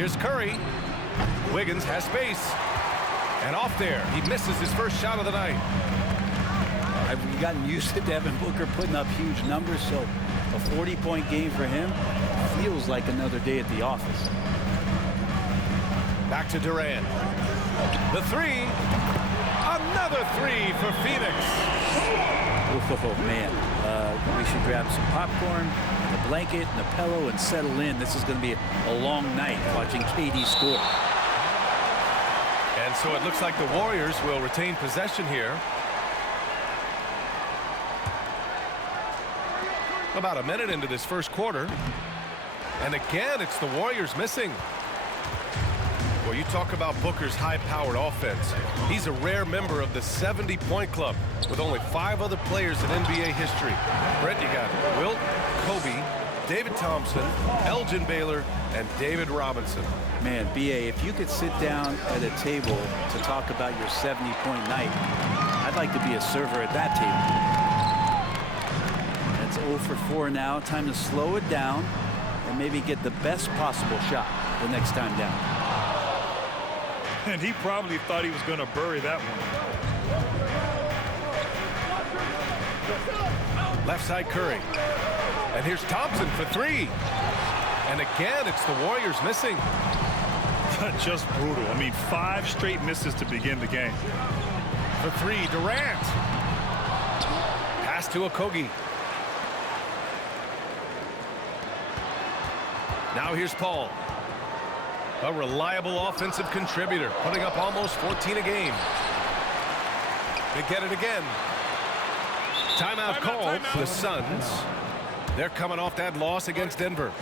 Here's Curry. Wiggins has space. And off there. He misses his first shot of the night. We've gotten used to Devin Booker putting up huge numbers, so a 40-point game for him feels like another day at the office. Back to Durant. The three. Another three for Phoenix. Oh, man. We should grab some popcorn, a blanket, and a pillow, and settle in. This is going to be a long night watching KD score. And so it looks like the Warriors will retain possession here. About a minute into this first quarter. And again, it's the Warriors missing. Well, you talk about Booker's high-powered offense. He's a rare member of the 70-point club with only 5 other players in NBA history. Brett, you got Wilt, Kobe, David Thompson, Elgin Baylor, and David Robinson. Man, B.A., if you could sit down at a table to talk about your 70-point night, I'd like to be a server at that table. It's 0 for 4 now. Time to slow it down and maybe get the best possible shot the next time down. And he probably thought he was going to bury that one. Left side Curry. And here's Thompson for 3. And again, it's the Warriors missing. Just brutal. I mean, 5 straight misses to begin the game. For 3, Durant. Pass to Okogie. Now here's Paul. A reliable offensive contributor, putting up almost 14 a game. They get it again. Timeout called. The Suns. They're coming off that loss against Denver.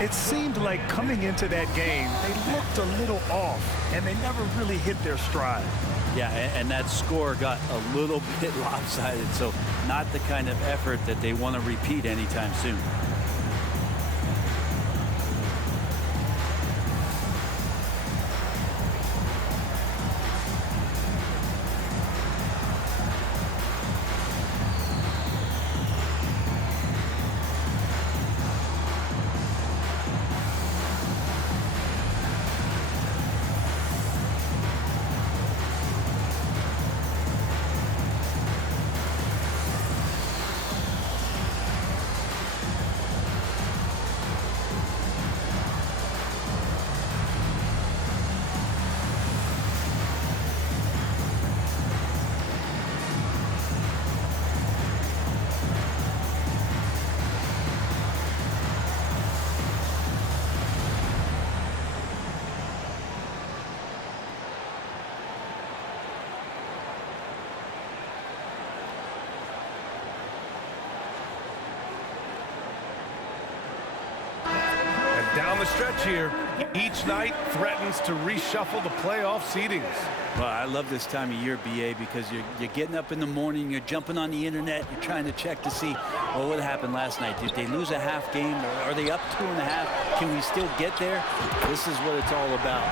It seemed like coming into that game, they looked a little off, and they never really hit their stride. Yeah, and that score got a little bit lopsided, so not the kind of effort that they want to repeat anytime soon. Down the stretch here, each night threatens to reshuffle the playoff seedings. Well, I love this time of year, B.A., because you're getting up in the morning, you're jumping on the internet, you're trying to check to see, well, what happened last night? Did they lose a half game? Or are they up 2.5? Can we still get there? This is what it's all about.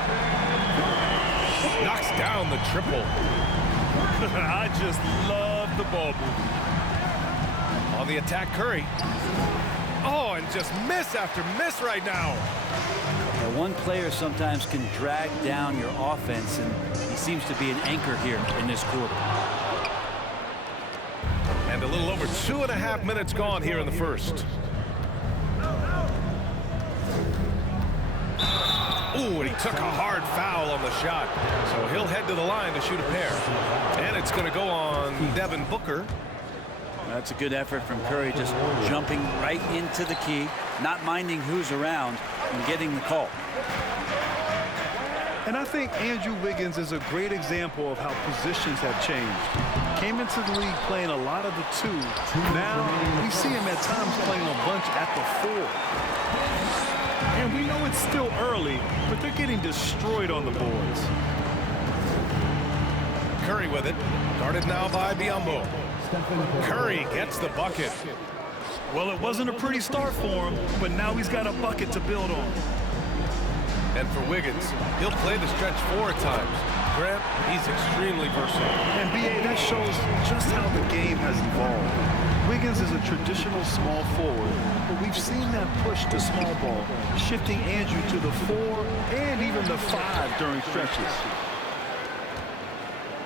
Knocks down the triple. I just love the ball movement. On the attack, Curry. Oh, and just miss after miss right now. Now, one player sometimes can drag down your offense, and he seems to be an anchor here in this quarter. And a little over 2.5 minutes gone here in the first. Ooh, and he took a hard foul on the shot. So he'll head to the line to shoot a pair. And it's going to go on Devin Booker. That's a good effort from Curry, just jumping right into the key, not minding who's around, and getting the call. And I think Andrew Wiggins is a great example of how positions have changed. Came into the league playing a lot of the 2. Now we see him at times playing a bunch at the 4. And we know it's still early, but they're getting destroyed on the boards. Curry with it. Guarded now by Biyombo. Curry gets the bucket. Well, it wasn't a pretty start for him, but now he's got a bucket to build on. And for Wiggins, he'll play the stretch 4 times. Grant, he's extremely versatile. And B.A., that shows just how the game has evolved. Wiggins is a traditional small forward, but we've seen that push to small ball, shifting Andrew to the 4 and even the 5 during stretches.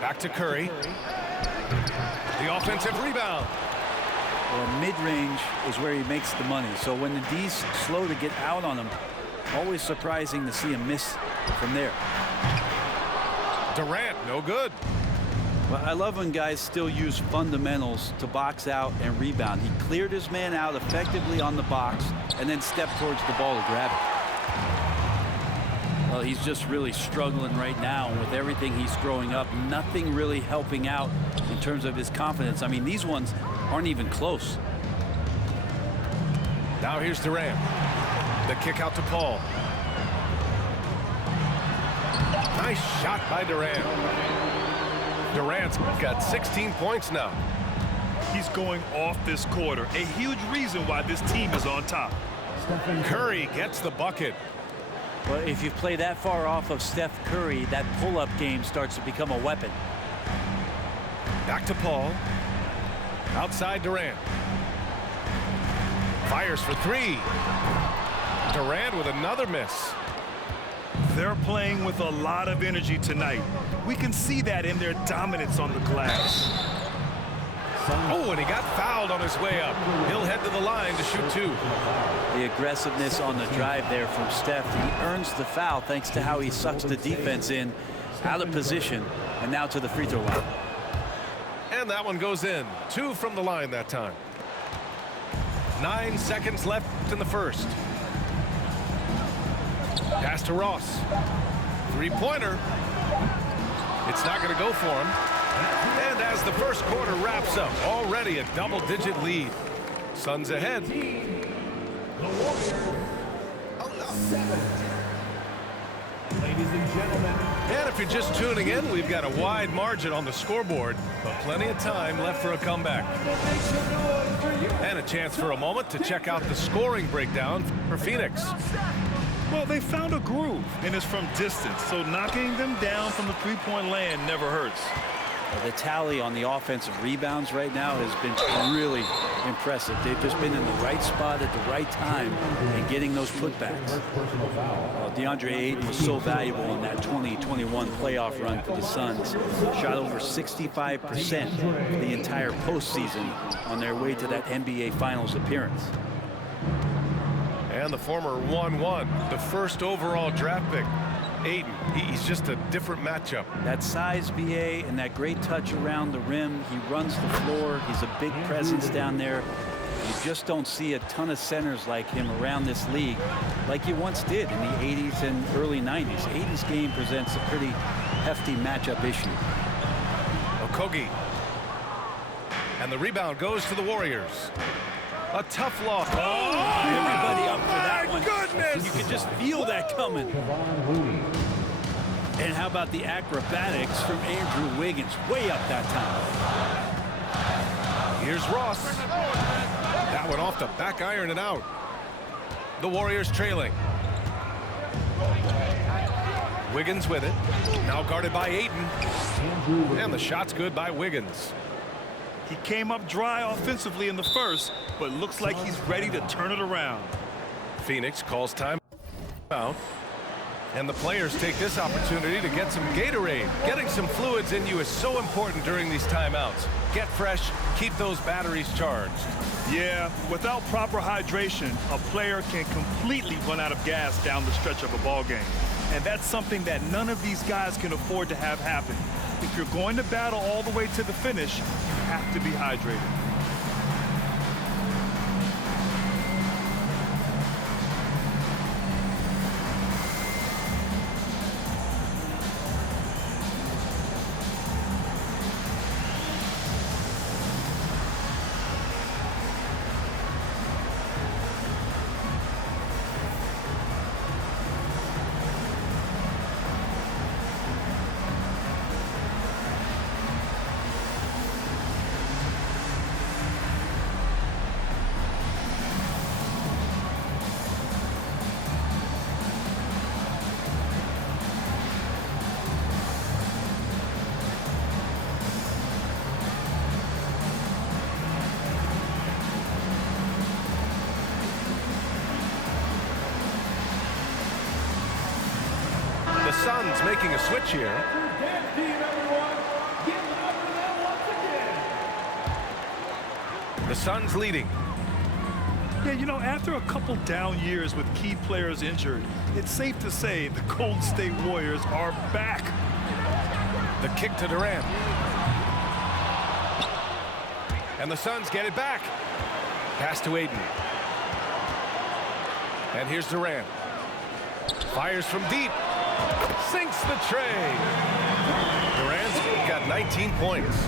Back to Curry. The offensive rebound. Well, mid-range is where he makes the money. So when the D's slow to get out on him, always surprising to see him miss from there. Durant, no good. Well, I love when guys still use fundamentals to box out and rebound. He cleared his man out effectively on the box and then stepped towards the ball to grab it. Well, he's just really struggling right now. And with everything he's throwing up, nothing really helping out in terms of his confidence. I mean, these ones aren't even close. Now here's Durant. The kick out to Paul. Nice shot by Durant. Durant's got 16 points now. He's going off this quarter. A huge reason why this team is on top. Curry gets the bucket. Well, if you play that far off of Steph Curry, that pull-up game starts to become a weapon. Back to Paul. Outside Durant. Fires for 3. Durant with another miss. They're playing with a lot of energy tonight. We can see that in their dominance on the glass. Oh, and he got fouled on his way up. He'll head to the line to shoot 2. The aggressiveness on the drive there from Steph. He earns the foul thanks to how he sucks the defense in, out of position, and now to the free throw line. And that one goes in. 2 from the line that time. 9 seconds left in the first. Pass to Ross. 3-pointer. It's not going to go for him. And as the first quarter wraps up, already a double-digit lead. Suns ahead. Ladies and gentlemen. And if you're just tuning in, we've got a wide margin on the scoreboard, but plenty of time left for a comeback. And a chance for a moment to check out the scoring breakdown for Phoenix. Well, they found a groove, and it's from distance, so knocking them down from the three-point land never hurts. The tally on the offensive rebounds right now has been really impressive. They've just been in the right spot at the right time and getting those putbacks. DeAndre Ayton was so valuable in that 2021 playoff run for the Suns. Shot over 65% the entire postseason on their way to that NBA Finals appearance. And the former 1-1, the first overall draft pick. Ayton, he's just a different matchup. That size, BA, and that great touch around the rim. He runs the floor. He's a big presence down there. You just don't see a ton of centers like him around this league like you once did in the 80s and early 90s. Ayton's game presents a pretty hefty matchup issue. Okogie. And the rebound goes to the Warriors. A tough loss. Oh, everybody up for that my one. Goodness! You can just feel that coming. And how about the acrobatics from Andrew Wiggins? Way up that time. Here's Ross. That one off the back iron and out. The Warriors trailing. Wiggins with it. Now guarded by Ayton. And the shot's good by Wiggins. He came up dry offensively in the first, but looks like he's ready to turn it around. Phoenix calls time out. And the players take this opportunity to get some Gatorade. Getting some fluids in you is so important during these timeouts. Get fresh, keep those batteries charged. Yeah, without proper hydration, a player can completely run out of gas down the stretch of a ball game. And that's something that none of these guys can afford to have happen. If you're going to battle all the way to the finish, you have to be hydrated. Suns making a switch here. The Suns leading. Yeah, you know, after a couple down years with key players injured, it's safe to say the Golden State Warriors are back. The kick to Durant. And the Suns get it back. Pass to Aiden. And here's Durant. Fires from deep. Sinks the tray. Durant's got 19 points.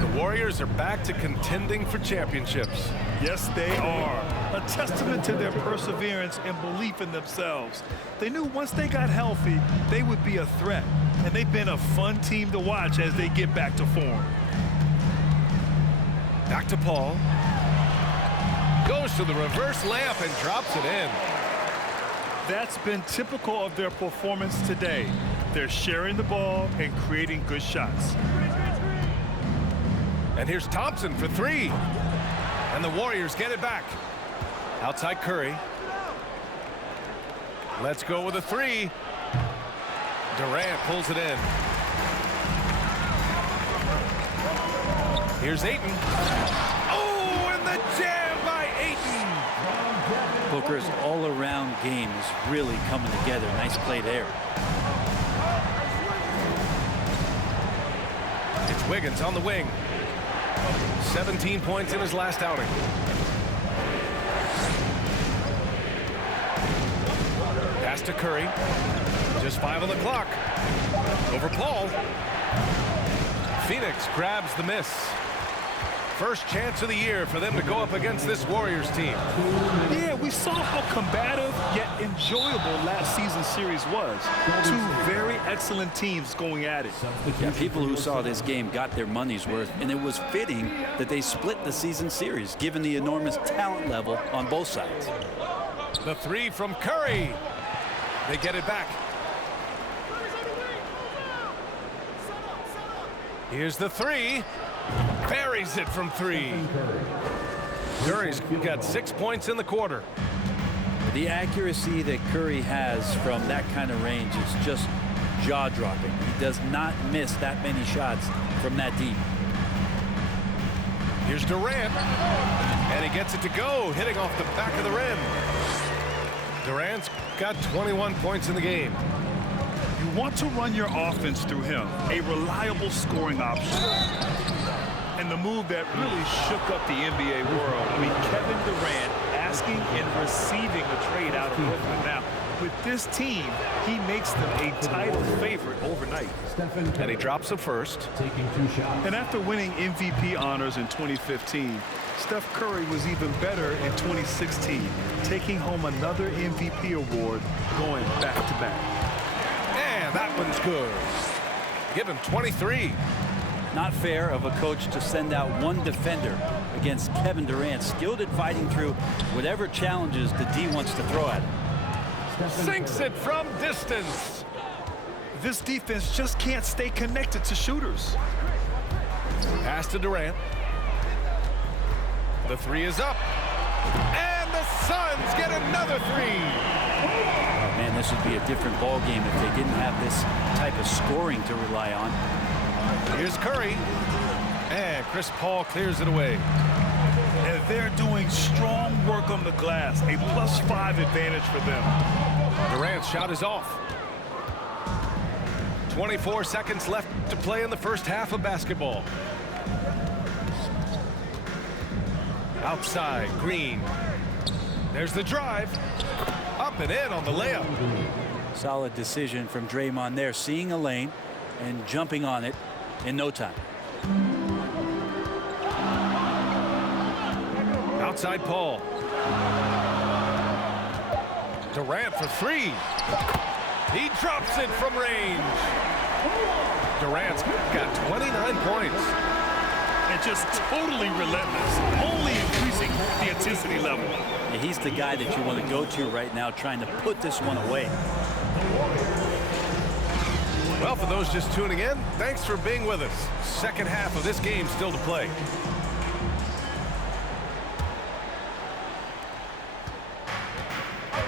The Warriors are back to contending for championships. Yes, they are. A testament to their perseverance and belief in themselves. They knew once they got healthy, they would be a threat. And they've been a fun team to watch as they get back to form. Back to Paul. Goes to the reverse layup and drops it in. That's been typical of their performance today. They're sharing the ball and creating good shots. And here's Thompson for three. And the Warriors get it back. Outside Curry. Let's go with a three. Durant pulls it in. Here's Ayton. Oh, and the jam by Ayton. Booker's all-around game is really coming together. Nice play there. It's Wiggins on the wing. 17 points in his last outing. Pass to Curry. Just 5 on the clock. Over Paul. Phoenix grabs the miss. First chance of the year for them to go up against this Warriors team. Yeah, we saw how combative yet enjoyable last season's series was. Two very excellent teams going at it. Yeah, people who saw this game got their money's worth, and it was fitting that they split the season series, given the enormous talent level on both sides. The three from Curry. They get it back. Here's the three. Buries it from three. Curry's got 6 points in the quarter. The accuracy that Curry has from that kind of range is just jaw-dropping. He does not miss that many shots from that deep. Here's Durant. And he gets it to go, hitting off the back of the rim. Durant's got 21 points in the game. You want to run your offense through him, a reliable scoring option. And the move that really shook up the NBA world. I mean, Kevin Durant asking and receiving a trade out of Brooklyn. Now, with this team, he makes them a title favorite overnight. And he drops a first. Taking 2 shots. And after winning MVP honors in 2015, Steph Curry was even better in 2016, taking home another MVP award, going back-to-back. And that one's good. Give him 23. Not fair of a coach to send out one defender against Kevin Durant, skilled at fighting through whatever challenges the D wants to throw at him. Sinks it from distance. This defense just can't stay connected to shooters. Pass to Durant. The three is up. And the Suns get another three. Oh, man, this would be a different ball game if they didn't have this type of scoring to rely on. Here's Curry. And Chris Paul clears it away. And they're doing strong work on the glass, a +5 advantage for them. Durant's shot is off. 24 seconds left to play in the first half of basketball. Outside, Green. There's the drive. Up and in on the layup. Solid decision from Draymond there, seeing a lane and jumping on it in no time. Outside Paul. Durant for three. He drops it from range. Durant's got 29 points. And just totally relentless, only increasing the intensity level. Yeah, he's the guy that you want to go to right now, trying to put this one away. Well, for those just tuning in, thanks for being with us. Second half of this game still to play.